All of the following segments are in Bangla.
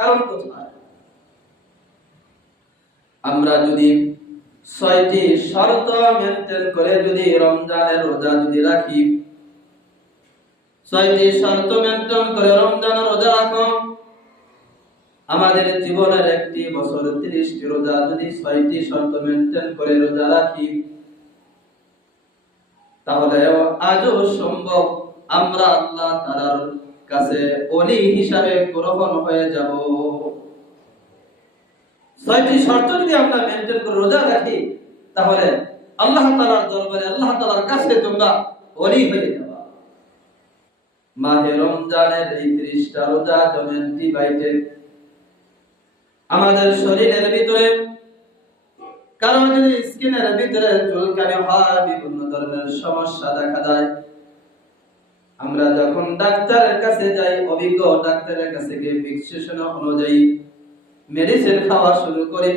কারণ কোথায়? আমরা যদি 6টি শর্ত মেনটেন করে যদি রমজানের রোজা যদি রাখি, 6টি শর্ত মেনটেন করে রমজানের রোজা রাখো, আমাদের জীবনের একটি বছর 30টি রোজা যদি 6টি শর্ত মেনটেন করে রোজা রাখি, তাহলে আজও সম্ভব আমরা আল্লাহ তাআলার কাছে ওলি হিসাবে গ্রহণ হয়ে যাব। 6টি শর্ত যদি আমরা মেনটেন করে রোজা রাখি, তাহলে আল্লাহ তাআলার দরবারে আল্লাহ তাআলার কাছে তোমরা ওলি হয়ে যাবে। মাহে রমজানের এই 30টা রোজা যেমন অ্যান্টিবায়োটিক আমাদের শরীরের ভিতরে, কারণ স্কিনের ভিতরে চুলকানি হয়, বিভিন্ন ধরনের সমস্যা দেখা যায়। আমরা যখন ডাক্তারের কাছে যাই, অভিজ্ঞ ডাক্তারের কাছে গিয়ে প্রেসক্রিপশন অনুযায়ী মেডিসিন খাওয়া শুরু করি,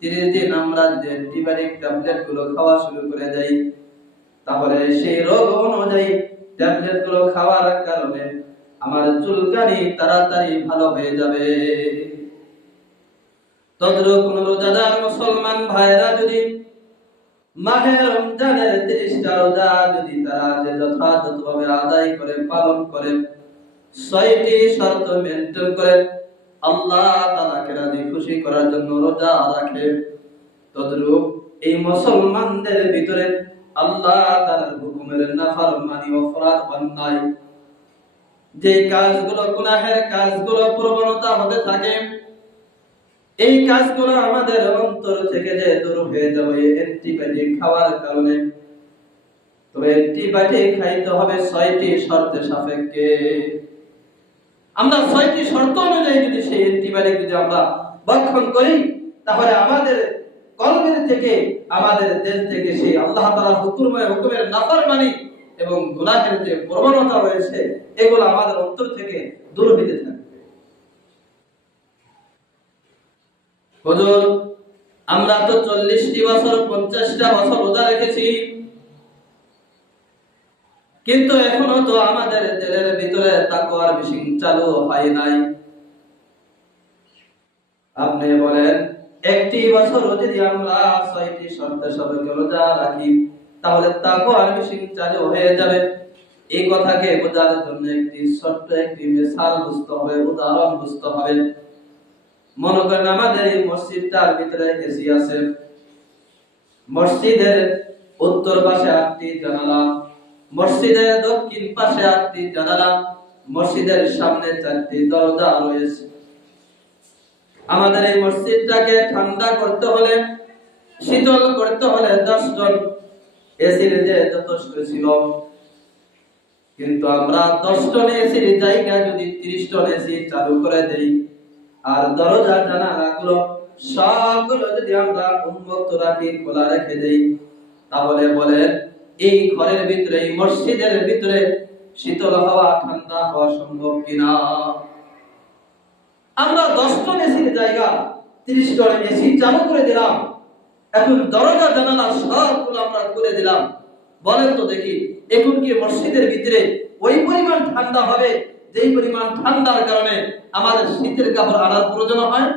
30 দিন আমরা যে অ্যান্টিবায়োটিক ট্যাবলেট গুলো খাওয়া শুরু করে দেই, তাহলে সেই রোগ অনুযায়ী ট্যাবলেট গুলো খাওয়ার কারণে আমার চুলকানি তাড়াতাড়ি ভালো হয়ে যাবে। তদ্রূপ কোন রোজাদার মুসলমান ভাইরা যদি মাহে রমজানের 30টা রোজা যদি তারা যথাযথভাবে আদায় করে পালন করে, 6টি শর্ত মেনটেন করে আল্লাহ তাআলাকে রাজি খুশি করার জন্য রোজা রাখে, তদ্রূপ এই মুসলমানদের ভিতরে আল্লাহ তাআলার হুকুমের নাফরমানি অপরাধ অন্যায় যে কাজগুলো গুনাহের কাজগুলো প্রবণতা হতে থাকে, এই কাজগুলো আমাদের অন্তর থেকে যে দূর হয়ে যাবে অ্যান্টিবায়োটিক খাওয়ার কারণে। তবে অ্যান্টিবায়োটিক খাইতে হবে 6টি শর্তের সাপেক্ষে। আমরা 6টি শর্ত অনুযায়ী যদি সেই অ্যান্টিবায়োটিক যদি আমরা ভক্ষণ করি, তাহলে আমাদের কলবের থেকে আমাদের দেহ থেকে সেই আল্লাহ তাআলার হুকুমের নাফরমানি এবং গুনাহের যে প্রবণতা রয়েছে, এগুলো আমাদের অন্তর থেকে দূর হতে থাকবে। হুজুর, আমরা তো 40টি বছর 50টা বছর রোজা রেখেছি, কিন্তু এখনো তো আমাদের দিলের ভিতরে তাকওয়ার বিশিং চালু হয় নাই। আপনি বলেন, একটি বছর যদি আমরা 6টি শর্তে সাপেক্ষে রোজা রাখি, তাহলে তাকওয়ার বিশিং চালু হয়ে যাবে। এই কথাকে বোঝার জন্য একটি ছোট্ট একটি মিসাল বুঝতে হবে, উদাহরণ বুঝতে হবে। মনে করেন আমাদের এই মসজিদটার ভিতরে এসি আছে, মসজিদের উত্তর পাশে 8টি জানালা, মসজিদের দক্ষিণ পাশে 8টি জানালা, মসজিদের সামনে 4টি দরজা রয়েছে। আমাদের এই মসজিদটাকে ঠান্ডা করতে হলে, শীতল করতে হলে 10 জন এসির যে যথেষ্ট ছিল, কিন্তু আমরা 10 টন এসির জায়গায় যদি 30 টন এসি চালু করে দেই, আর দরজা জানালাগুলো সবগুলো যদি আমরা উন্মুক্ত রাখি, খোলা রেখে দেই, তাহলে বলেন এই ঘরের ভিতরে, এই মসজিদের ভিতরে শীতল হাওয়া ঠান্ডা হওয়া সম্ভব কিনা? আমরা 10 টন এসির জায়গা 30 টন এসি চালু করে দিলাম, এখন দরজা জানালা সবগুলো আমরা খুলে দিলাম। বলেন তো দেখি, এখন কি মসজিদের ভিতরে ওই পরিমাণ ঠান্ডা হবে যেই পরিমাণ ঠান্ডার কারণে আমাদের শীতের কাপড় আনার প্রয়োজন হয়?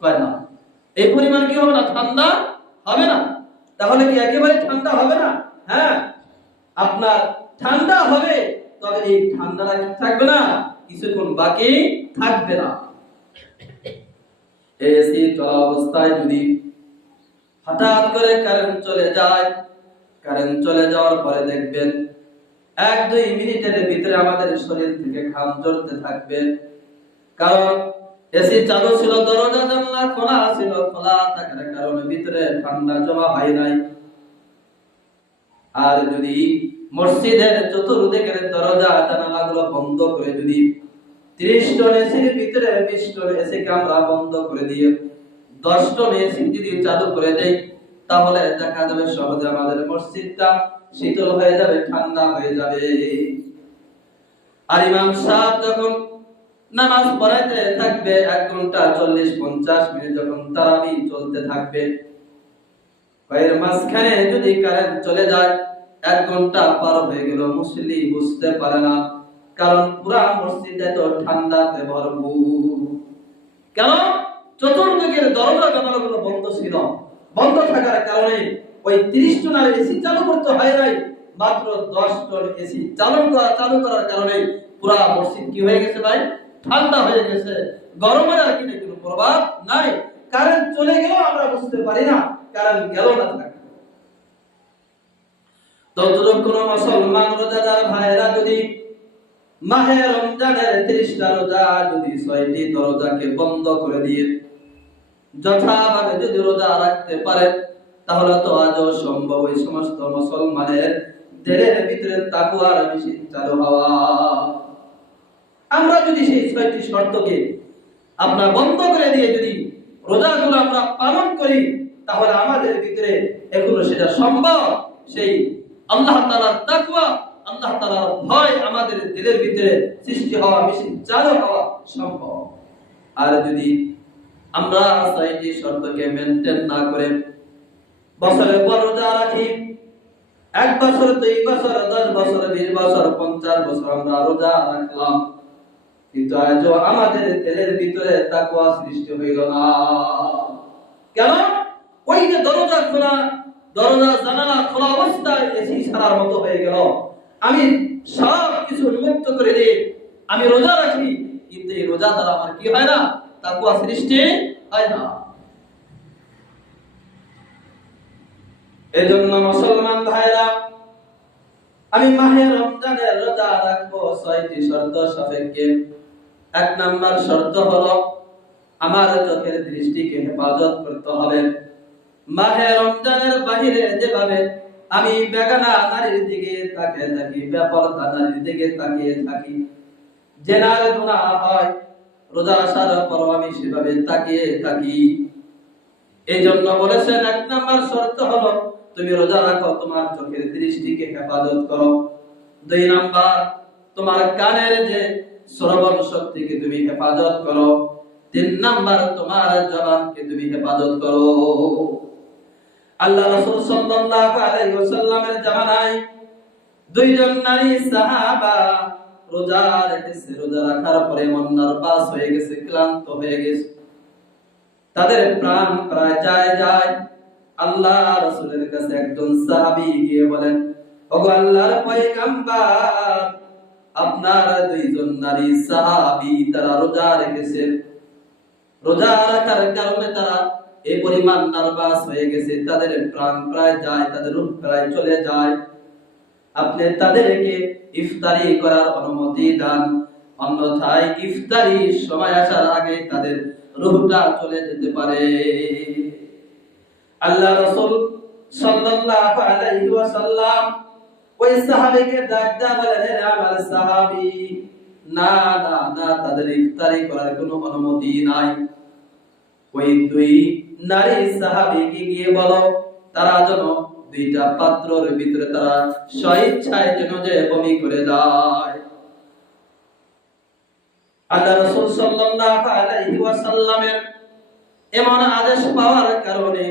হয় না। এই পরিমাণ কি হবে না? ঠান্ডা হবে না। তাহলে কি একেবারে ঠান্ডা হবে না? হ্যাঁ, আপনার ঠান্ডা হবে, তবে এই ঠান্ডাটা কি থাকবে না, কিছুক্ষণ বাকি থাকবে না। এসি চলা অবস্থায় যদি হঠাৎ করে কারেন্ট চলে যায়, কারেন্ট চলে যাওয়ার পরে দেখবেন 1-2 মিনিটের ভিতরে আমাদের শরীর থেকে ঘাম ঝরতে থাকবে, কারণ এসি চালু ছিল, দরজা জানলা খোলা ছিল, খোলা থাকার কারণে ভিতরে ঠান্ডা জমা হয় নাই। আর যদি মসজিদের চতুর্দিকের দরজা জানালাগুলো বন্ধ করে যদি 30 টন এসির ভিতরে 20 টন এসিকে আমরা বন্ধ করে দিয়ে 10 টন এসি যদি চালু করে দেই, তাহলে দেখা যাবে সহজে আমাদের মসজিদটা শীতল হয়ে যাবে, ঠান্ডা হয়ে যাবে। আর ইমাম সাহেব যখন নামাজ পড়াইতে থাকবে 1 ঘন্টা 40-50 মিনিট যখন তারাবি চলতে থাকবে, এর মাঝখানে যদি কারেন্ট চলে যায়, 1 ঘন্টা পার হয়ে গেল, মুসল্লি বুঝতে পারে না, কারণ পুরা মসজিদে তো ঠান্ডাতে ভরপুর। কেন? চতুর্দিকের দরজা জানালাগুলো বন্ধ ছিল। বন্ধ থাকার কারণে ওই 30 টনের এসি চালু করতে হয় নাই, মাত্র 10 টন এসি চালু করার কারণে পুরা মসজিদ কি হয়ে গেছে ভাই? ঠান্ডা হয়ে গেছে। গরমের আর কি কোনো প্রভাব নাই। কারেন্ট চলে গেল আমরা বুঝতে পারি না, কারেন্ট গেল না থাকে। ততটুকু কোন মুসলমান রোজাদার ভাইরা যদি মাহে রমজানের 30টা রোজা যদি 6টি দরজাকে বন্ধ করে দিয়ে যথাভাবে যদি রোজা রাখতে পারে, তাহলে তো আজও সম্ভব ওই সমস্ত মুসলমানের দিলের ভিতরে তাকওয়ার মিশন চালু হওয়া। আমরা যদি সেই 6টি শর্তকে আমরা বন্ধ করে দিয়ে যদি রোজাগুলো আমরা পালন করি, তাহলে আমাদের ভিতরে এখনো সেটা সম্ভব। সেই আল্লাহ তাআলার তাকওয়া, আল্লাহ তাআলার ভয় আমাদের দিলের ভিতরে সৃষ্টি হওয়া, মিশন চালু হওয়া সম্ভব। আর যদি আমরা 6টি শর্তকে মেইনটেইন না করে বছরের পর রোজা রাখি, 1 বছর, 2 বছর, 10 বছর, 20 বছর, 50 বছর আমরা রোজা রাখলাম, কিন্তু আজও আমাদের দিলের ভিতরে তাকওয়া সৃষ্টি হইল না। কেন? ওই যে দরজা খোলা, দরজা জানালা খোলা অবস্থায় এসি ছাড়ার মতো হয়ে গেল। আমি সব কিছু উন্মুক্ত করে দিয়ে আমি রোজা রাখি, কিন্তু এই রোজা দ্বারা আমার কি হয় না? তাকওয়া সৃষ্টি হয় না। এজন্য মুসলমান ভাইরা, আমি মাহে রমজানের রোজা রাখবো 6টি শর্ত সাপেক্ষে। 1 নাম্বার শর্ত হলো আমার চোখের দৃষ্টিকে হেফাজত করতে হবে। মাহে রমজানের বাহিরে যেভাবে আমি বেগানা নারীর দিকে তাকিয়ে থাকি, বেপরদা নারীর দিকে তাকিয়ে থাকি, জেনার গুনাহ হয়, রোজা আসার পর আমি সেভাবে তাকিয়ে থাকি। এই জন্য বলেছেন 1 নাম্বার শর্ত হলো তুমি রোজা রাখো, তোমার চোখের দৃষ্টিকে হেফাজত করো। 2 নাম্বার, তোমার কানের যে শ্রবণ শক্তিকে তুমি হেফাজত করো। 3 নাম্বার, তোমার জবানকে তুমি হেফাজত করো। আল্লাহ রাসূল সাল্লাল্লাহু আলাইহি ওয়াসাল্লামের জামানায় 2 জন নারী সাহাবা রোজা রেখেছে। রোজা রাখার পরে মন নার্ভাস হয়ে গেছে, ক্লান্ত হয়ে গেছে, তাদের প্রাণ প্রায় যায়। আল্লাহ রাসূলের কাছে একজন সাহাবী গিয়ে বলেন, ওগো আল্লাহর পয়গম্বর, আপনার 2 জন নারী সাহাবী তারা রোজা রেখেছে, রোজা রাখার কারণে তারা এই পরিমাণ নার্ভাস হয়ে গেছে, তাদের প্রাণ প্রায় যায়, তাদের রূহ প্রায় চলে যায়। আপনি তাদেরকে ইফতারি করার অনুমতি দান, অন্যথায় ইফতারির সময় আসার আগে তাদের রূহটা চলে যেতে পারে। আল্লাহ রাসূল সাল্লাল্লাহু আলাইহি ওয়াসাল্লাম ওই সাহাবীকে ডাকতে বলেন, হে আমার সাহাবী, না না না, তাদের ইফতারি করার কোনো অনুমতি নাই। ওই 2 নারী সাহাবীকে গিয়ে বলো তারা যেন 2টা পাত্রের ভিতরে তারা স্বেচ্ছায় যেন যে বমি করে দেয়। আল্লাহ রাসূল সাল্লাল্লাহু আলাইহি ওয়াসাল্লামের এমন আদেশ পাওয়ার কারণে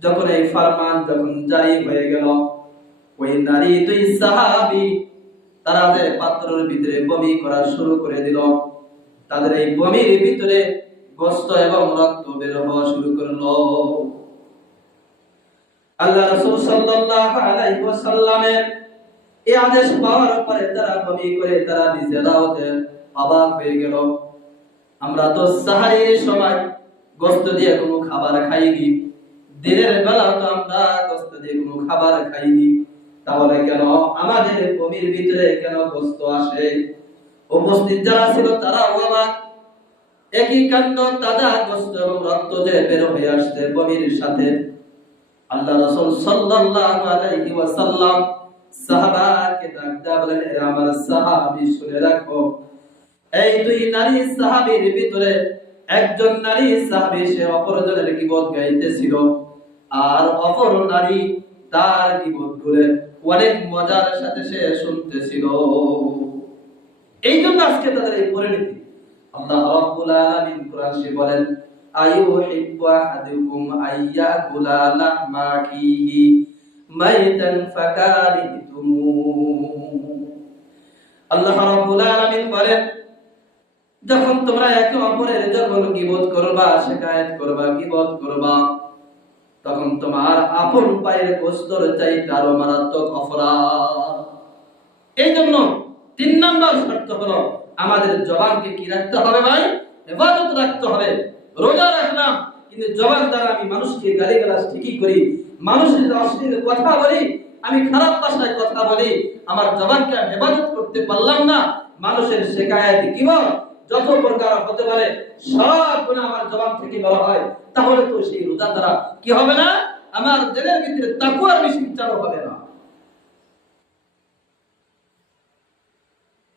যখন এই ফরমান যখন জারি হয়ে গেল, ওই নারী 2 সাহাবী তারা যে পাত্রের ভিতরে বমি করা শুরু করে দিল। তাদের এই বমির ভিতরে গোশত এবং রক্ত বের হওয়া শুরু করলো। আল্লাহ রাসূল সাল্লাল্লাহু আলাইহি ওয়াসাল্লামের এই আদেশ পাওয়ার পরে তারা বমি করে তারা নিজেরাও অবাক হয়ে গেল। আমরা তো সাহারির সময় গোশত দিয়ে কোনো খাবার খাইনি, দিনের বেলা তো আমরা গোশত দিয়ে কোনো খাবার খাইনি, তাহলে কেন আমাদের বমির ভিতরে কেন গোশত আসে? উপস্থিত যারা ছিল তারা অবাক। একই কাণ্ড, তাজা গোশত এবং রক্ত যে বের হয়ে আসছে বমির সাথে। আল্লাহ রাসূল সাল্লাল্লাহু আলাইহি ওয়াসাল্লাম সাহাবাকে ডাকতে বলেন, হে আমার সাহাবী, শুনে রাখো, এই 2 নারী সাহাবীর ভিতরে একজন নারী সাহাবী সে অপরজনের গীবত গাইতেছিল, আর অপর নারী তার গীবত করে অনেক মজার সাথে সে শুনতেছিল। এই জন্য আজকে তাদের এই পরিণতি। আল্লাহ রাব্বুল আলামিন কোরআন শরীফে বলেন, আইয়ুহিব্বু আহাদুকুম আইয়াকুলা লাহমা আখিহি মাইতান ফাকারিহতুমু। আল্লাহ রাব্বুল আলামিন বলেন, যখন তোমরা একে অপরের যখন গীবত করবা, শিকায়েত করবা, গীবত করবা, তখন তোমার আপন পায়ের গোস্তর চাইতে আরো মারাত্মক অপরাধ। এই জন্য 3 নাম্বার শর্ত হলো আমাদের জবানকে কি রাখতে হবে ভাই? হেফাজত রাখতে হবে। রোজা রাখলাম কিন্তু জবান দ্বারা আমি মানুষকে গালিগালাজ ঠিকই করি, মানুষের অশ্লীল কথা বলি, আমি খারাপ ভাষায় কথা বলি, আমার জবানকে হেফাজত করতে পারলাম না, মানুষের শিকায়েত গীবত যত প্রকার হতে পারে সব গুনাহ আমার জবান থেকে বলা হয়, তাহলে তো সেই রোজা দ্বারা কি হবে না? আমার দিলের ভিতরে তাকওয়ার মিশন চালু হবে না।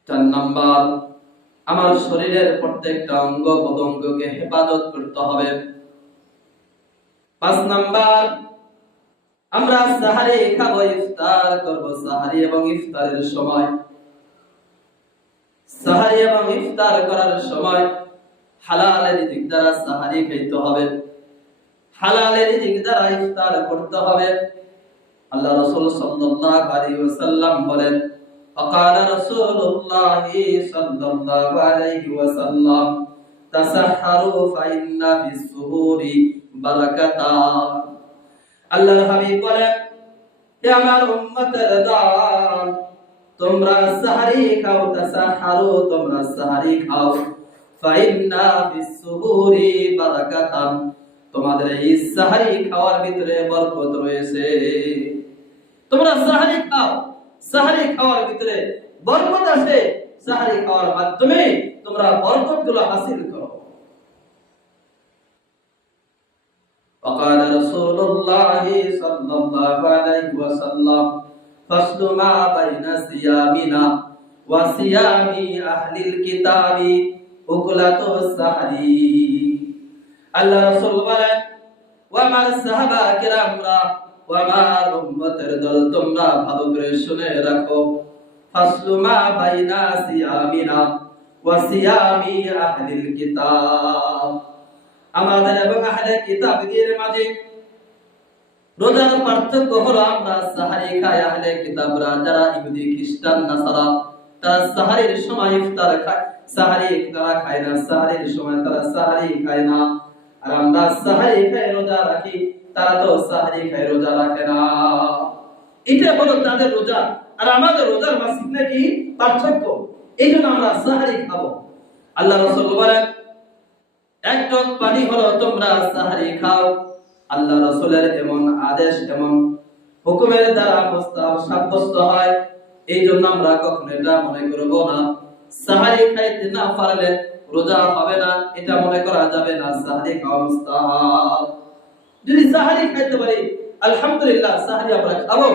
4 নাম্বার, আমার শরীরের প্রত্যেকটা অঙ্গ প্রত্যঙ্গকে হেফাজত করতে হবে। 5 নাম্বার, আমরা সাহারি খাবো, ইফতার করব, সাহারি এবং ইফতারের সময়, সাহারি এবং ইফতার করার সময় হালালের দিক দ্বারা সাহারি খেতে হবে, হালালের দিক দ্বারা ইফতার করতে হবে। আল্লাহ রাসূল সাল্লাল্লাহু আলাইহি ওয়াসাল্লাম বলেন, فقال رسول الله صلى الله عليه وسلم تسحروا فإن في السحور بركة। আল্লাহর হাবিব বলেন, হে আমার উম্মতের দল, তোমরা সাহারি খাও, তাসাহারু, তোমরা সাহারি খাও, ফাইন্না ফিস সুহুরি বারাকাতান, তোমাদের এই সাহারি খাওয়ার ভিতরে বরকত রয়েছে। তোমরা সাহারি খাও, সাহারি খাওয়ার ভিতরে বরকত আছে, সাহারি খাওয়ার মাধ্যমে তোমরা বরকতগুলো হাসিল করো। وقال رسول الله صلى الله عليه وسلم فصل ما بين صيامنا وصيام أهل الكتاب أكلة السحر। আল্লাহ রাসূল বলেন, ও আমার সাহাবা কিরামরা, ও আমার উম্মতের দল, তোমরা ভালো করে শুনে রাখো, ফাসলু মা বাইনা সিয়ামিনা ওয়া সিয়ামি আহলিল কিতাব, আমাদের এবং আহলে কিতাবদের মাঝে রোজার পার্থক্য হলো আমরা সাহারি খাই, আহলে কিতাবরা যারা ইহুদি খ্রিস্টান নাসারা তারা সাহারির সময় ইফতার খায়, সাহারি তারা খায় না, সাহারির সময় তারা সাহারি খায় না। আর আমরা সাহারি খাই রোজা রাখি, তারা তো সাহারি খাই রোজা রাখে না। এটা হলো তাদের রোজা আর আমাদের রোজার মাঝে নাকি পার্থক্য, এইজন্য আমরা সাহারি খাবো। আল্লাহ রাসূল বলেন, এক টক পানি হলো তোমরা সাহারি খাও। আল্লাহ রাসূলের এমন আদেশ, এমন হুকুমের দ্বারা সাব্যস্ত হয়, এই জন্য আমরা কখনো এটা মনে করব না সাহারি খাইতে না পারলে রোজা হবে না, এটা মনে করা যাবে না। সাহারি খাওয়া মুস্তাহাব। যদি সাহারি খাইতে পারি আলহামদুলিল্লাহ, সাহারি আমরা খাবো,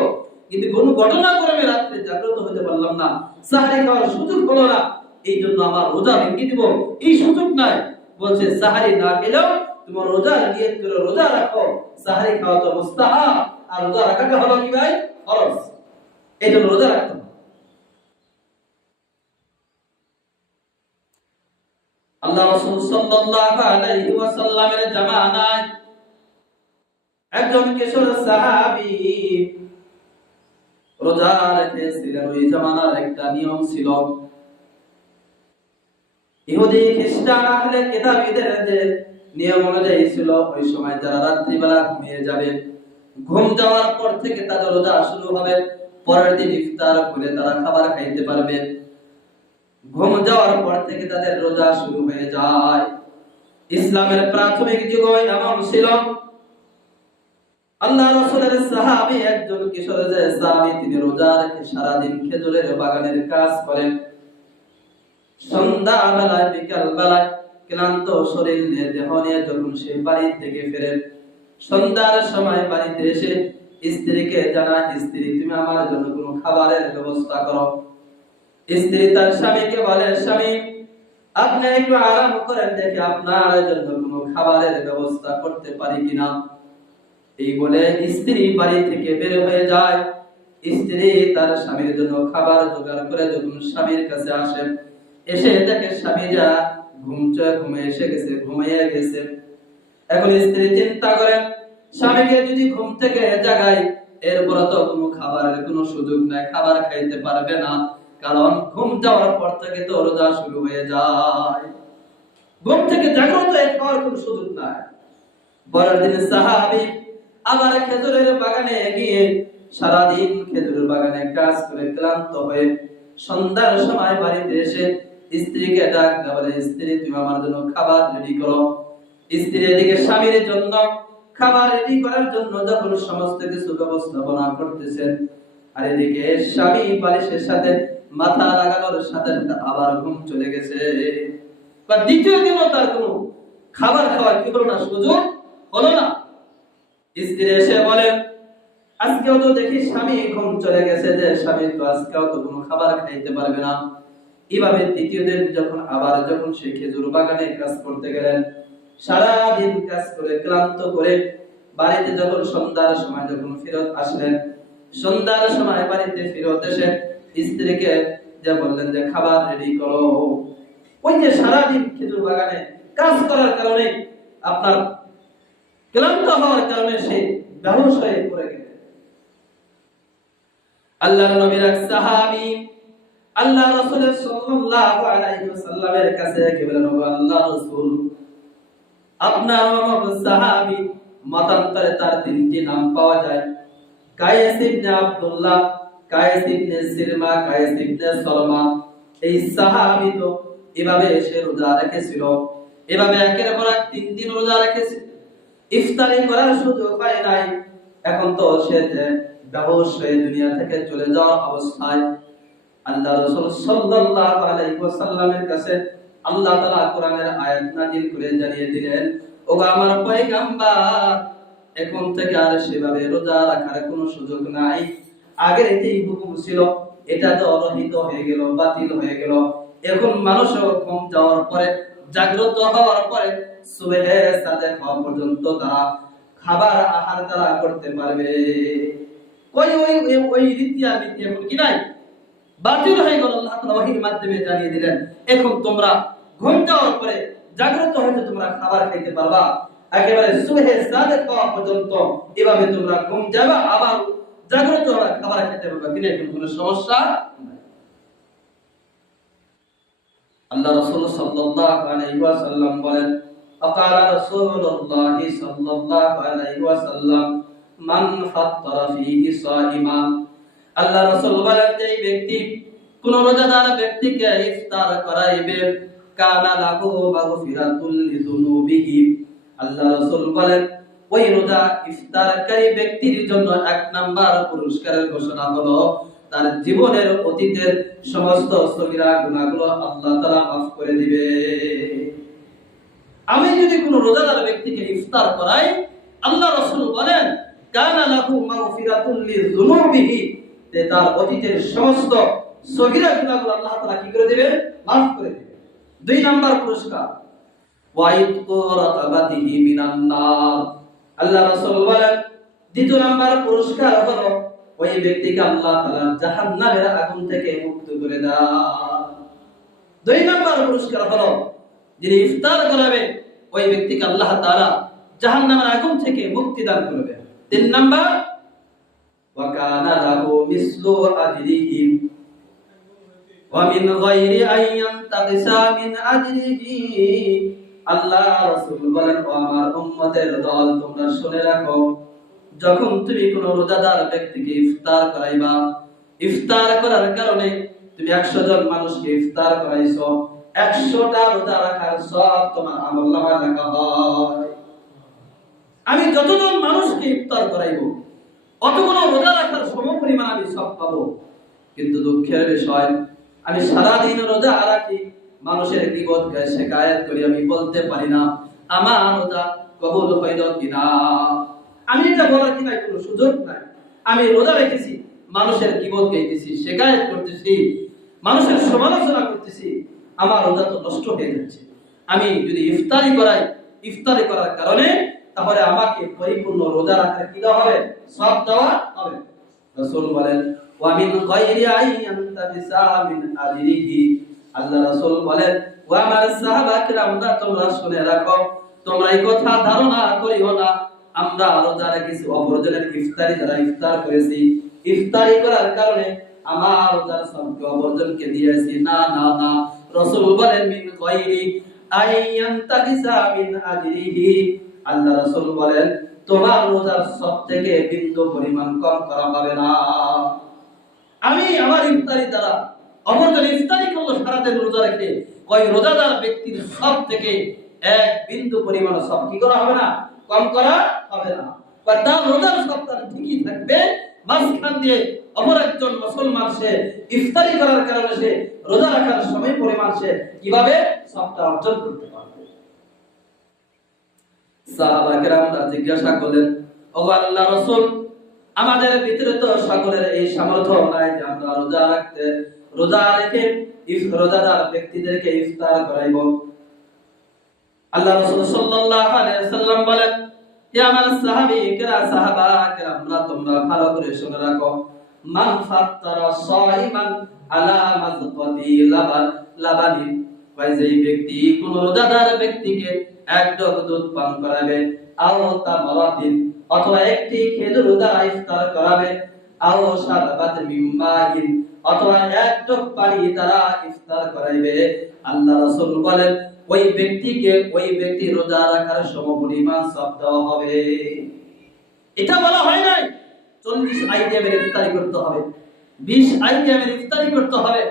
কিন্তু কোনো ঘটনাক্রমে রাত্রে জাগ্রত হতে পারলাম না, সাহারি খাওয়ার সুযোগ হলো না, এই জন্য আমার রোজা ভেঙে দিব, এই সুযোগ নাই। বলছে সাহারি না খেলেও তোমার রোজা নিয়ত করে রোজা রাখো, সাহারি খাওয়া তো মুস্তাহাব আর রোজা রাখাটা হলো কি ভাই? ফরজ। এই জন্য রোজা রাখতে হবে। আল্লাহ রাসূল সাল্লাল্লাহু আলাইহি ওয়াসাল্লামের জামানায় একজন কিশোর সাহাবী রোজা রেখেছিলেন। ওই জামানার একটা নিয়ম ছিল, ইহুদি খ্রিস্টান আহলে কিতাবীদের যে নিয়ম অনুযায়ী ছিল, ওই সময় যারা রাত্রিবেলা ঘুমিয়ে যাবে, ঘুম যাওয়ার পর থেকে তাদের রোজা শুরু হবে, পরের দিন ইফতার করে তারা খাবার খাইতে পারবে। ঘুম যাওয়ার পর থেকে তাদের রোজা শুরু হয়ে যায়। ইসলামের প্রাথমিক যুগে এমন ছিল। আল্লাহ রাসূলের সাহাবী একজন কিশোর যে সাহাবী, তিনি রোজা রেখে সারা দিন খেজুরের বাগানের কাজ করেন। সন্ধ্যা বেলায়, বিকাল বেলায় ক্লান্ত শরীর নিয়ে, দেহ নিয়ে যখন সে বাড়ি থেকে ফেরেন, সন্ধ্যার সময় বাড়িতে এসে স্ত্রীকে জানায়, স্ত্রী তুমি আমার জন্য কোনো খাবারের ব্যবস্থা করো। স্ত্রী তার স্বামীকে বলে, স্বামী আপনি একটু আরাম করেন, দেখে আপনার জন্য কোনো খাবারের ব্যবস্থা করতে পারি কিনা। এই বলে স্ত্রী বাড়ি থেকে বের হয়ে যায়। স্ত্রী তার স্বামীর জন্য খাবার জোগাড় করে যখন স্বামীর কাছে আসে, এসে দেখে স্বামী যা ঘুমিয়ে গেছে। এখন স্ত্রী চিন্তা করেন, স্বামীকে যদি ঘুম থেকে জাগাই, এরপর তো কোনো খাবারের কোনো সুযোগ নাই, খাবার খাইতে পারবে না, কারণ ঘুম যাওয়ার পর থেকে তো রোজা শুরু হয়ে যায়। ঘুম থেকে জাগ্রত হয়ে খাওয়ার কোনো সুযোগ নাই। পরের দিন সাহাবী আবার খেজুরের বাগানে গিয়ে সারাদিন খেজুরের বাগানে কাজ করে ক্লান্ত হয়ে সন্ধ্যার সময় বাড়িতে এসে স্ত্রীকে ডাক দিয়ে বলে, স্ত্রী তুমি আমার জন্য খাবার রেডি করো। স্ত্রী এদিকে স্বামীর জন্য খাবার রেডি করার জন্য যখন সমস্ত কিছু ব্যবস্থাপনা করতেছেন, আর এদিকে স্বামী বালিশের সাথে মাথা লাগানোর সাথে সাথে আবার ঘুম চলে গেছে। বা দ্বিতীয় দিনও তার কোনো খাবার খাওয়ার কি হলো না, সুযোগ হলো না। স্ত্রী এসে বলে, আজকেও তো দেখি স্বামী ঘুম চলে গেছে, যে স্বামী তো আজকেও তো কোনো খাবার খাইতে পারবে না। এভাবে তৃতীয় দিন যখন সে খেজুর বাগানে কাজ করতে গেলেন, সারাদিন কাজ করে ক্লান্ত করে বাড়িতে যখন সন্ধ্যার সময় যখন ফেরত আসলেন, সন্ধ্যার সময় বাড়িতে ফেরত এসে স্ত্রীকে যে বললেন যে খাবার রেডি করো। ওই যে সারাদিন খেজুর বাগানে কাজ করার কারণে আপনার ক্লান্ত হওয়ার কারণে সে বেহুশ হয়ে পড়ে গেলেন। আল্লাহর নবীর এক সাহাবী আল্লাহ রাসূল সাল্লাল্লাহু আলাইহি ওয়াসাল্লামের কাছে গিয়ে বললেন, ও আল্লাহর রাসূল, আপনার নামক সাহাবী মতান্তরে তার তিনটি নাম পাওয়া যায়, কায়েস ইবনে আব্দুল্লাহ, কায়েস ইবনে সিরমা, কায়েস ইবনে সালমা। এই সাহাবী তো এভাবে সে রোজা রেখেছিল, এভাবে একের পর এক 3 দিন রোজা রেখেছে, ইফতারি করার সুযোগ পায় নাই। এখন তো সে বেহুশ হয়ে দুনিয়া থেকে চলে যাওয়ার অবস্থায়। আল্লাহ রাসূল সাল্লাল্লাহু আলাইহি ওয়াসাল্লামের কাছে আল্লাহ তাআলা কোরআনের আয়াত নাযিল করে জানিয়ে দিলেন, ও আমার পয়গম্বর, এখন থেকে আর সেভাবে রোজা রাখার কোনো সুযোগ নাই। আগের যেই হুকুম ছিল এটা তো অরহিত হয়ে গেল, বাতিল হয়ে গেল। এখন মানুষও ঘুম যাওয়ার পরে, জাগ্রত হওয়ার পরে সুবহে সাদেক হওয়া পর্যন্ত তারা খাবার আহার তারা করতে পারবে। ওই রীতি আর নীতি এখন কি নাই, বাতিল হয়ে গেল। আল্লাহ তাআলা ওহীর মাধ্যমে জানিয়ে দিলেন, এখন তোমরা ঘুম যাওয়ার পরে জাগ্রত হয়ে তোমরা খাবার খেতে পারবা, একেবারে সুবহে সাদেক হওয়া পর্যন্ত এভাবে তোমরা ঘুম যাবা, আবার জাগ্রত হয়ে খাবার খেতে পারবা, কিনা কোনো সমস্যা নাই। আল্লাহ রাসূল সাল্লাল্লাহু আলাইহি ওয়াসাল্লাম বলেন, আকালা রাসূলুল্লাহ সাল্লাল্লাহু আলাইহি ওয়াসাল্লাম, মান ফাত্তারা ফীহি সাইমা। আল্লাহ রাসূল বলেন, যে ব্যক্তি কোন রোজাদার ব্যক্তিকে ইফতার করাইবে, কানা লাহু মাগফিরাতুল লিযুনুবিহি। আল্লাহ রাসূল বলেন, ওই রোজা ইফতারকারী ব্যক্তির জন্য 1 নাম্বার পুরস্কারের ঘোষণা হলো তার জীবনের অতীতের সমস্ত সগীরা গুনাহগুলো আল্লাহ তাআলা মাফ করে দিবে। আমি যদি কোন রোজাদার ব্যক্তিকে ইফতার করাই, আল্লাহ রাসূল বলেন, কানা লাহু মাগফিরাতুল লিযুনুবিহি, যে তার অতীতের সমস্ত সগীরা গুনাহগুলো আল্লাহ তাআলা কি করে দিবেন, মাফ করে দিবেন। 2 নাম্বার পুরস্কার, ওয়াইতু রাকাবাতিহি মিনান নার। আল্লাহ রাসূল বলেন, দ্বিতীয় নাম্বার পুরস্কার হলো ওই ব্যক্তিকে আল্লাহ তাআলা জাহান্নামের আগুন থেকে মুক্ত করে দেন। 2 নাম্বার পুরস্কার হলো যিনি ইফতার করাবে ওই ব্যক্তিকে আল্লাহ তাআলা জাহান্নামের আগুন থেকে মুক্তি দান করবেন। 3 নাম্বার, ওয়া কানা লাহু মিসলু আজরিহি ওয়া মিন গায়রি আইয়াম তাগসা মিন আজরিহি। আল্লাহ রাসূল বলেন, ও আমার উম্মতের দল, তোমরা শুনে রাখো, যখন তুমি কোন রোজাদার ব্যক্তিকে ইফতার করাইবা, ইফতার করার কারণে তুমি 100 জন মানুষকে ইফতার করাইছো, 100টা রোজা রাখার সওয়াব তোমার আমলনামায় লেখা হয়। আমি যতজন মানুষকে ইফতার করাইবো অতগুলো রোজা রাখার সমপরিমাণ আমি সওয়াব পাবো। কিন্তু দুঃখের বিষয়, আমি সারা দিন রোজা রাখি, মানুষের গীবত গায়ে শিকায়াত করি, আমি বলতে পারি না আমার রোজা কবুল হইল কিনা। আমি এটা বলার কিনা কোনো সুযোগ নাই। আমি রোজা রেখেছি, মানুষের গীবত গাইতেছি, শিকায়াত করতেছি, মানুষের সমালোচনা করতেছি, আমার রোজা তো নষ্ট হয়ে যাচ্ছে। আমি যদি ইফতারি করাই, ইফতারি করার কারণে তাহলে আমাকে পরিপূর্ণ রোজা রাখার কি দেওয়া হবে, সওয়াব দেওয়া হবে। রাসূল বলেন, ওয়া মিন গায়রি আইয়ান তাবিসা মিন আজরিহি। আল্লাহ রাসূল বলেন, ও আমার সাহাবা কিরামরা, তোমরা শুনে রাখো, তোমরা এই কথা ধারণা করিও না আমরা রোজা রেখেছি অপরজনের ইফতারি যারা ইফতার করেছি, ইফতারি করার কারণে আমার রোজার সওয়াব অপরজনকে দিয়েছি। না না না, রাসূল বলেন, মিন গায়রি আইয়ান্তাকিসা মিন আজরিহি, আল্লাহ রাসূল বলেন তোমার রোজার সবথেকে বিন্দু পরিমাণ কম করা হবে না। আমি আমার ইফতারি দ্বারা অমরজন ইফতারি করলো সারাদিন রোজা রেখে, ওই রোজাদার ব্যক্তির সব থেকে এক বিন্দু পরিমাণ সব কি করা হবে না, কম করা হবে না। বা তার রোজার সপ্তাহ ঠিকই থাকবে, মাঝখান দিয়ে অমর একজন মুসলমান সে ইফতারি করার কারণে সে রোজা রাখার সময় পরিমাণ সে কিভাবে সবটা অর্জন করতে পারবে। সাহাবা কেরামরা জিজ্ঞাসা করলেন, ও আল্লাহর রাসূল, আমাদের ভিতরে তো সকলের এই সামর্থ্য নাই যে আমরা রোজা রেখে রোজাদার ব্যক্তিদেরকে ইফতার করাইব। আল্লাহ রাসূল সাল্লাল্লাহু আলাইহি ওয়াসাল্লাম বলেন, হে আমার সাহাবা কেরামরা তোমরা ভালো করে শুনে রাখো, মান ফাত্তারা সাইমান আলা মাযকাতি লাবানি, ওই যে ব্যক্তি কোন রোজাদার ব্যক্তিকে এক জগ দুধ পান করাবে, আও তামারাতিন অথবা একটি খেজুর দ্বারা ইফতার করাবে, আও শারবাত মিম্মাইন অথবা এক জগ পানি দ্বারা ইফতার করাইবে, আল্লাহ রাসূল বলেন ওই ব্যক্তি রোজা রাখার সমপরিমাণ সওয়াব দেওয়া হবে। এটা বলা হয় নাই 40 আইটেমের ইফতারি করতে হবে, 20 আইটেমের ইফতারি করতে হবে,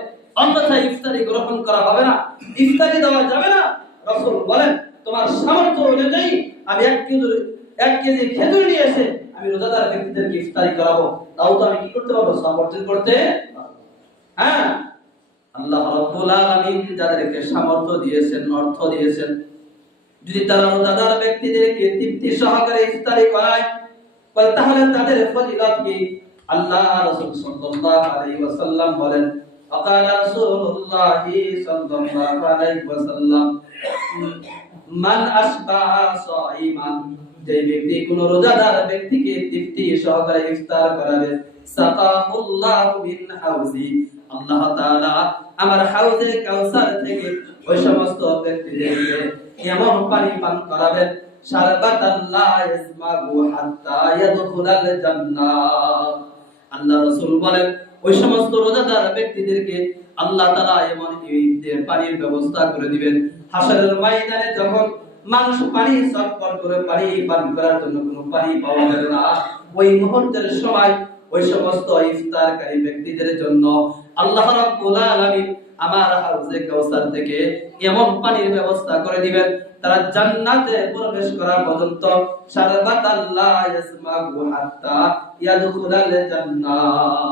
অন্যথায় ইফতারি গ্রহণ করা হবে না, ইফতারি দেওয়া যাবে না। রাসূল বলেন তোমার সামর্থ্য অনুযায়ী আমি এক কেজি খেজুর নিয়ে এসে আমি রোজাদার ব্যক্তিদেরকে ইফতারি করাবো, তাও তো আমি কি করতে পারবো, সওয়াব অর্জন করতে পারবো। হ্যাঁ, আল্লাহ রাব্বুল আলামিন যাদেরকে সামর্থ্য দিয়েছেন, অর্থ দিয়েছেন, যদি তারা রোজাদার ব্যক্তিদেরকে তৃপ্তি সহকারে ইফতারি করায় তাহলে তাদের ফজিলত কি? আল্লাহ রাসূল সাল্লাল্লাহু আলাইহি ওয়াসাল্লাম বলেন, আকালা রাসূলুল্লাহ সাল্লাল্লাহু আলাইহি ওয়াসাল্লাম, মান আসবাহা সাইমান, যে ব্যক্তি কোন রোজাদার ব্যক্তিকে তৃপ্তি সহকারে ইফতার করাবে, সাকাহুল্লাহু মিন হাউজি, আল্লাহ তাআলা আমার হাউজে কাউসার থেকে ওই সমস্ত ব্যক্তিদেরকে এমন পানি পান করাবেন, শারবাতাল লা ইয়াসমাগু হাত্তা ইয়াদখুলাল জান্নাহ। আল্লাহ রাসূল বলেন ওই সমস্ত রোজাদার ব্যক্তিদেরকে আল্লাহ তাআলা এমন পানির ব্যবস্থা করে দিবেন, হাশরের ময়দানে যখন মানুষ পানি চটপট করে পানি পান করার জন্য কোনো পানি পাওয়া যাবে না, ওই মুহূর্তের সময় ওই সমস্ত ইফতারকারী ব্যক্তিদের জন্য আল্লাহ রাব্বুল আলামিন আমার হাউজে কাউসার থেকে এমন পানির ব্যবস্থা করে দিবেন, তারা জান্নাতে প্রবেশ করা পর্যন্ত শারবাতাল লা ইয়াসমাগু হাত্তা ইয়াদখুলাল জান্নাহ।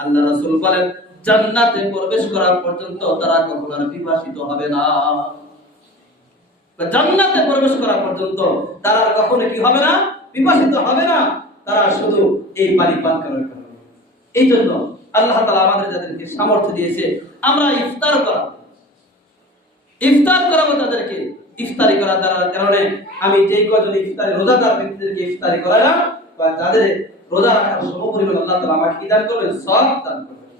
আল্লাহ রাসূল বলেন জান্নাতে প্রবেশ করা পর্যন্ত তারা কখনো আর পিপাসিত হবে না। জান্নাতে প্রবেশ করা পর্যন্ত তারা কখনো কি হবে না, পিপাসিত হবে না, তারা শুধু এই পানি পান করার কারণে। এই জন্য আল্লাহ তাআলা আমাদের যাদেরকে সামর্থ্য দিয়েছে আমরা ইফতার করাবো তাদেরকে। ইফতারি করার কারণে আমি যেই কজন ইফতারি রোজাদার ব্যক্তিদেরকে ইফতারি করালাম বা তাদের রোজা রাখার সমপরিমাণ আল্লাহ তাআলা আমাকে কি দান করবেন, সওয়াব দান করবেন।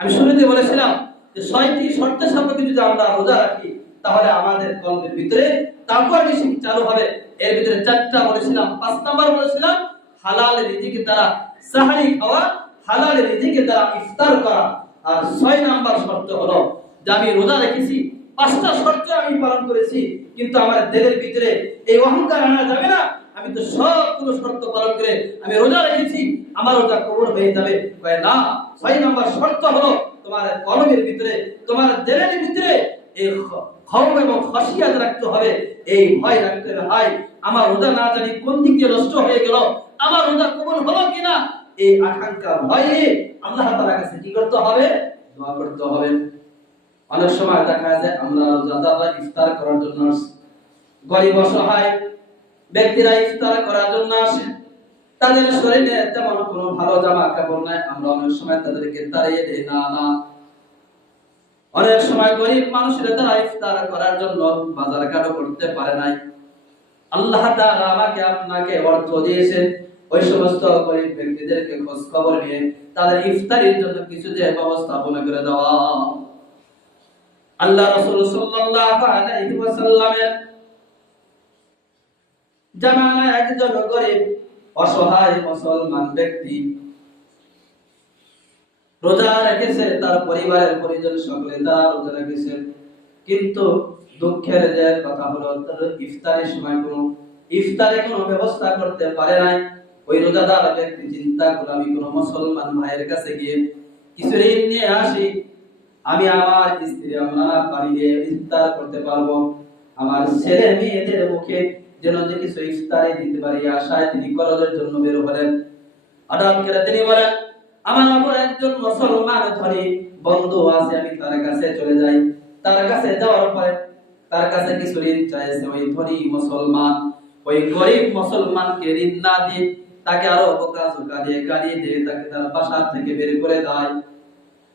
আমি শুরুতে বলেছিলাম যে 6টি শর্ত সাপেক্ষে যদি আমরা রোজা রাখি তাহলে আমাদের কলবের ভিতরে তাকওয়া নিশ্চিত চালু হবে। এর ভিতরে 4টা বলেছিলাম, 5 নাম্বার বলেছিলাম হালাল রিজিকের দ্বারা সাহরি খাওয়া, হালাল রিজিকের দ্বারা ইফতার করা, আর 6 নাম্বার শর্ত হলো যে আমি রোজা রেখেছি, 5টা শর্ত আমি পালন করেছি, কিন্তু আমার দিলের ভিতরে এই অহংকার আনা যাবে না আমি তো সবগুলো শর্ত পালন করে আমি রোজা রেখেছি, আমার রোজা কবুল হয়ে যাবে। কয় না, 6 নাম্বার শর্ত হলো তোমার কলবের ভিতরে, তোমার দিলের ভিতরে এই খৌফ এবং খশিয়াত রাখতে হবে, এই ভয় রাখতে হবে, হায় আমার রোজা না জানি কোন দিক দিয়ে নষ্ট হয়ে গেল, আমার রোজা কবুল হলো কিনা, এই আকাঙ্ক্ষা ভয়ে আল্লাহ তাআলার কাছে কি করতে হবে, দোয়া করতে হবে। অনেক সময় দেখা যায় আমরা রোজাদাররা ইফতার করার জন্য আসে, গরিব অসহায় ব্যক্তিরা ইফতার করার জন্য আসে, তাদের শরীরে তেমন কোনো ভালো জামা কাপড় নাই, আমরা অনেক সময় তাদেরকে তাড়িয়ে দেই, না না, অনেক সময় গরিব মানুষেরা তারা ইফতার করার জন্য বাজার ঘাটও করতে পারে নাই। আল্লাহ তাআলা আমাকে আপনাকে অর্থ দিয়েছেন, ওই সমস্ত গরিব ব্যক্তিদেরকে খোঁজ খবর নিয়ে তাদের ইফতারির জন্য কিছু যে ব্যবস্থাপনা করে দেওয়া। আল্লাহ রাসূল সাল্লাল্লাহু আলাইহি ওয়াসাল্লামের জামানায় একজন গরিব অসহায় মুসলমান ব্যক্তি রোজা রেখেছে, তার পরিবারের পরিজন সকলে তারা রোজা রেখেছে, কিন্তু দুঃখের যে কথা হলো ইফতারের সময় ইফতারে কোনো ব্যবস্থা করতে পারে নাই। ওই রোজাদার ব্যক্তি চিন্তা করলো আমি কোন মুসলমান ভাইয়ের কাছে গিয়ে কিছু ঋণ নিয়ে আসি, আমি আমার স্ত্রী আমরা বাড়িয়ে ইফতার করতে পারবো, আমার ছেলে মেয়েদের মুখে যেন যে কিছু ইফতারে দিতে পারি আশায় তিনি করজের জন্য বের হলেন। হঠাৎ করে তিনি বলেন আমার অপর একজন মুসলমান ধনী বন্ধু আছে, আমি তার কাছে চলে যাই। তার কাছে যাওয়ার পরে তার কাছে কিছু ঋণ চাইছে। ওই ধনী মুসলমান ওই গরিব মুসলমানকে ঋণ না দিয়ে তাকে আরো বোকা দিয়ে গালি দিয়ে তাকে তার বাসা থেকে বের করে দেয়।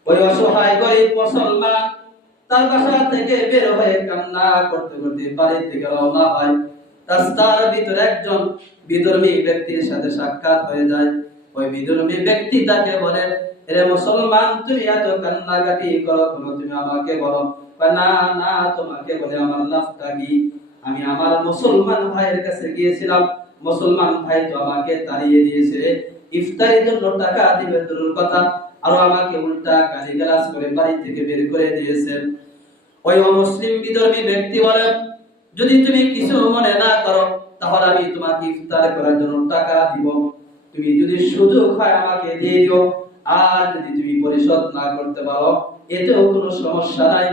ওই অসহায় গরিব মুসলমান তার বাসা থেকে বের হয়ে কান্না করতে করতে বাড়ি থেকে রওনা হয়। রাস্তার ভিতরে একজন বিধর্মী ব্যক্তির সাথে সাক্ষাৎ হয়ে যায়। ওই বিধর্মী ব্যক্তি তাকে বলে রে মুসলমান তুমি এত কান্নাকাটি করো কেন, তুমি আমাকে বলো। না না তোমাকে বলে আমার লাভটা কি, আমি আমার মুসলমান ভাইয়ের কাছে গিয়েছিলাম, মুসলমান ভাই তো আমাকে তাড়িয়ে দিয়েছে, ইফতারের জন্য টাকা দিবে দূরের কথা আর আমাকে উল্টা গালিগালাজ করে বাড়ি থেকে বের করে দিয়েছেন। ওই অমুসলিম বিধর্মী ব্যক্তি বলে যদি তুমি কিছু মনে না করো তাহলে আমি তোমাকে ইফতার করার জন্য টাকা দিব, তুমি যদি সুযোগ হয় আমাকে দিয়ে দিও, আর যদি তুমি পরিশোধ না করতে পারো এতেও কোনো সমস্যা নাই।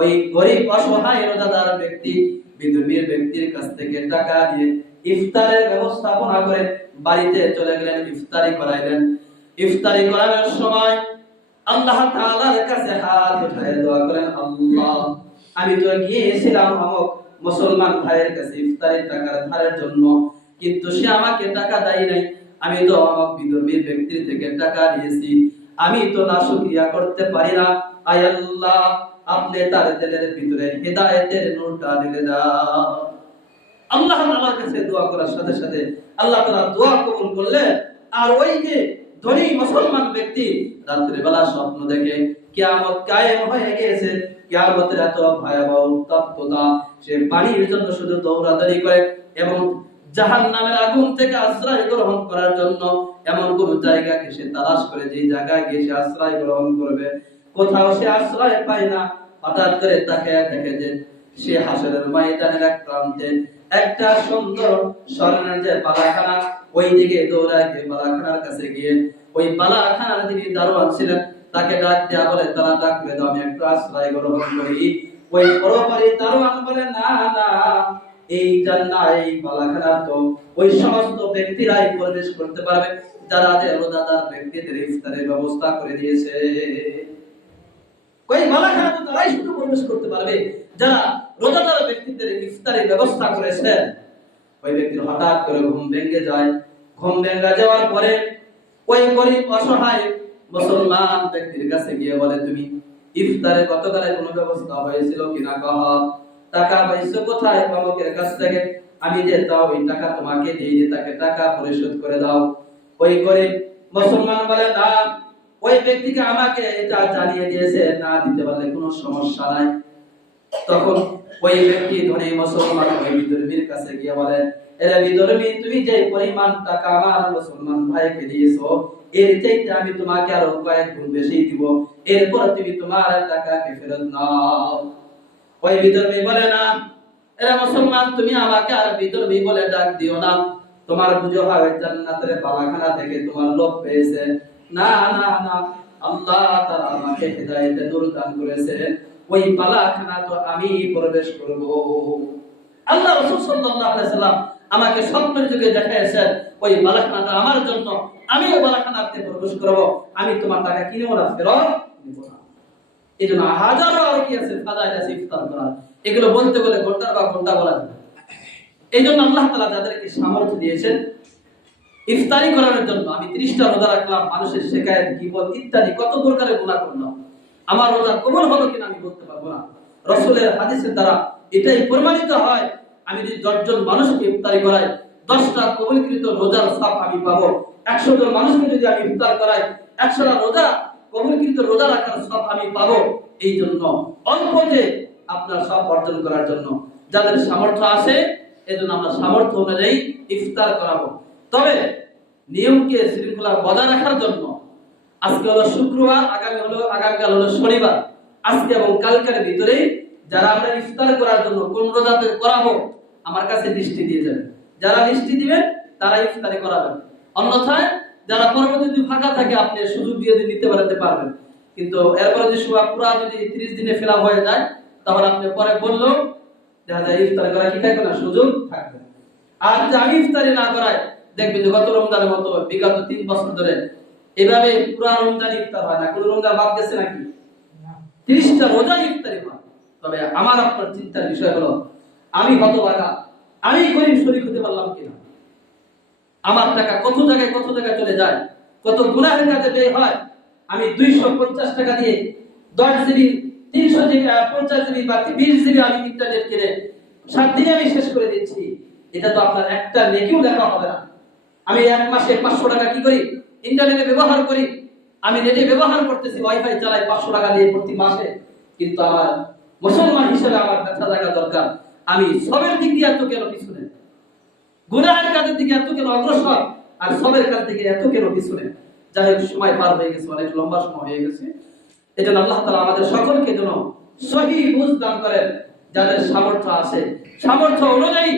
ওই গরিব অসহায় রোজাদার ব্যক্তি বিধর্মীর ব্যক্তির কাছ থেকে টাকা দিয়ে ইফতারের ব্যবস্থাপনা করে বাড়িতে চলে গেলেন, ইফতারি করাইলেন। ইফতারি করানোর সময় আল্লাহ তাআলার কাছে হাত উঠায় দোয়া করেন, আল্লাহ আমি তো গিয়েছিলাম আমক মুসলমান ভাইয়ের কাছে ইফতারের টাকা ধারের জন্য, কিন্তু সে আমাকে টাকা দেয় নাই, আমি তো আমক বিধর্মী ব্যক্তির থেকে টাকা নিয়েছি, আমি তো নাশুকরিয়া করতে পারি না। আয় আল্লাহ আপনি তার দিলের ভিতরে হেদায়েতের নূরটা ঢেলে দাও। আল্লাহ তাআলার কাছে দোয়া করার সাথে সাথে আল্লাহ তাআলা দোয়া কবুল করলেন। আর ওই যে ধনী মুসলমান ব্যক্তি রাতের বেলা স্বপ্ন দেখে কিয়ামত কায়েম হয়ে গেছে, কিয়ামতের এত ভয়াবহ উত্তপ্ততা, সে পানির জন্য শুধু দৌড়াদৌড়ি করে এবং জাহান্নামের আগুন থেকে আশ্রয় গ্রহণ করার জন্য এমন কোন জায়গাকে সে তালাশ করে যে জায়গায় গিয়ে সে আশ্রয় গ্রহণ করবে, কোথাও সে আশ্রয় পায় না। হঠাৎ করে তাকে দেখে যে সে হাসরের ময়দানের এক প্রান্তে একটা সুন্দর স্বর্ণের যে বালাখানা, ওই দিকে দৌড়ায় গিয়ে বালাখানার কাছে গিয়ে ওই বালাখানার যিনি দারোয়ান ছিলেন তাকে ডাক দেয়া বলে তারা ডাক করে দাও আমি একটু আশ্রয় গ্রহণ করি। ওই পরপরই দারোয়ান বলে না না এই জান্নাত এই বালাখানা তো ওই সমস্ত ব্যক্তিরাই প্রবেশ করতে পারবে যারা যে রোজাদার ব্যক্তিদের ইফতারের ব্যবস্থা করে দিয়েছে। ওই বালাখানা তো তারাই শুধু প্রবেশ করতে পারবে যারা রোজাদার ব্যক্তিদের ইফতারের ব্যবস্থা করেছে। ওই ব্যক্তির হঠাৎ করে ঘুম ভেঙে যায়। ঘুম ভেঙে যাওয়ার পরে ওই গরিব অসহায় মুসলমান ব্যক্তির কাছে গিয়ে বলে তুমি ইফতারে গতকালে কোনো ব্যবস্থা হয়েছিল কিনা, কহ টাকা পাইছো কোথায়, অমুকের কাছ থেকে, আমি যে দাও ওই টাকা তোমাকে দিয়ে যে তাকে টাকা পরিশোধ করে দাও। ওই গরিব মুসলমান বলে না ওই ব্যক্তিকে আমাকে এটা জানিয়ে দিয়েছে, না দিতে পারলে কোনো সমস্যা নাই। তখন ওই ব্যক্তি ধনী মুসলমান ওই বিধর্মীর কাছে গিয়ে বলে এরা বিধর্মী তুমি যে পরিমাণ টাকা আমার মুসলমান ভাইকে দিয়েছো এর চাইতে আমি তোমাকে আরো কয়েক গুণ বেশি দিব, এরপর তুমি তোমার টাকাকে ফেরত নাও। ওই বিধর্মী বলে না এরা মুসলমান তুমি আমাকে আর বিধর্মী বলে ডাক দিও না, তোমার বুঝো হয় জান্নাতের বালাখানা থেকে তোমার লোভ পেয়েছে। না না না আল্লাহ তাআলা আমাকে হেদায়েতের নূর দান করেছে, ওই বালাখানা তো আমি প্রবেশ করব। আল্লাহ রাসূল সাল্লাল্লাহু আলাইহি সাল্লাম আমাকে স্বপ্নের যুগে দেখাইছেন ওই বালাখানাটা আমার জন্য, আমি ওই বালাখানাতে প্রবেশ করব, আমি তোমার টাকা কিনেও না ফেরত দেব না। এজন্য হাজারো আর কি আছে ফাদাইল আছে ইফতার করার, এগুলো বলতে বলে ঘন্টার বা ঘন্টা বলা যাবে। এইজন্য আল্লাহ তাআলা যাদেরকে সামর্থ্য দিয়েছেন ইফতারি করার জন্য, আমি 30টা রোজা রাখলাম, মানুষের শিকায়েত গীবত ইত্যাদি কত প্রকারের গুনাহ করলাম, আমার রোজা কবুল হলো কিনা আমি বলতে পারবো না। রাসূলের হাদিসের দ্বারা এটাই প্রমাণিত হয় আমি যদি 10 জন মানুষকে ইফতারি করাই 10টা কবুলকৃত রোজার সওয়াব আমি পাবো। 100 জন মানুষকে যদি আমি ইফতার করাই 100টা রোজা কবুলকৃত রোজা রাখার সওয়াব আমি পাবো। এই জন্য অল্পতে আপনার সওয়াব অর্জন করার জন্য যাদের সামর্থ্য আছে এজন্য আমরা সামর্থ্য অনুযায়ী ইফতার করাবো। তবে নিয়মকে শৃঙ্খলা বজায় রাখার জন্য আজকে হলো শুক্রবার, আগামীকাল হলো শনিবার, আজকে এবং কালকের ভিতরে যারা আমরা ইফতার করার জন্য কোন রোজাতে করাবো আমার কাছে লিস্টি দিয়ে যাবেন, যারা লিস্টি দিবেন তারা ইফতারি করাবেন, অন্যথায় যারা পরবর্তীতে ফাঁকা থাকে আপনি সুযোগ দিয়ে নিতে পারবেন। কিন্তু এরপরে যে পুরা যদি 30 দিনে ফিল হয়ে যায় তাহলে আপনি পরে বললেও দেখা যায় ইফতার করা কি থাকবে না, সুযোগ থাকবে। আর যদি আমি ইফতারি না করাই দেখবেন যে গত রমজানের মতো বিগত 3 বছর ধরে এভাবে পুরা রমজান ইফতার হয় না, কোন রমজান বাদ গেছে নাকি? 30টা রোজা ইফতারি হয়। তবে আমার আপনার চিন্তার বিষয় হলো আমি হতভাগা, আমি গরিব শরীক হতে পারলাম কিনা, আমার টাকা কত জায়গায় চলে যায়, কত গুনাহের কাজে ব্যয় হয়। আমি 250 টাকা দিয়ে 10 জিবি 300 জিবি 50 জিবি বা 20 জিবি আমি ইন্টারনেট কিনে 7 দিনে আমি শেষ করে দিচ্ছি। এটা তো আপনার একটা নেকিও দেখা হবে না। আমি এক মাসে 500 টাকা কি করি, ইন্টারনেটে ব্যবহার করি, আমি নেটে ব্যবহার করতেছি, ওয়াইফাই চালাই 500 টাকা দিয়ে প্রতি মাসে। কিন্তু আমার মুসলমান হিসেবে আমার দেখা জায়গা দরকার, আমি সবের দিক দিয়ে এত কেন পিছনে, গুনাহের কাজের দিকে এত কেন অগ্রসর, আর সবের কাজ থেকে এত কেন পিছনে। যাই হোক, সময় পার হয়ে গেছে, অনেক লম্বা সময় হয়ে গেছে। এজন্য আল্লাহ তাআলা আমাদের সকলকে যেন সহিহ বুঝ দান করেন। যাদের সামর্থ্য আছে, সামর্থ্য অনুযায়ী,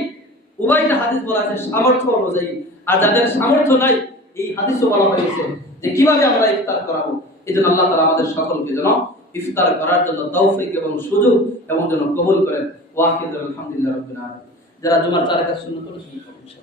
উভয়টা হাদিস বলা আছে সামর্থ্য অনুযায়ী, আর যাদের সামর্থ্য নাই এই হাদিসও বলা হয়েছে যে কিভাবে আমরা ইফতার করাবো। এজন্য আল্লাহ তাআলা আমাদের সকলকে যেন ইফতার করার জন্য তৌফিক এবং সুযোগ এবং যেন কবুল করেন। ওয়াকিদুল আলহামদুলিল্লাহ রাব্বিল আলামিন। যারা জুমার 4 রাকাত সুন্নাত পড়েছেন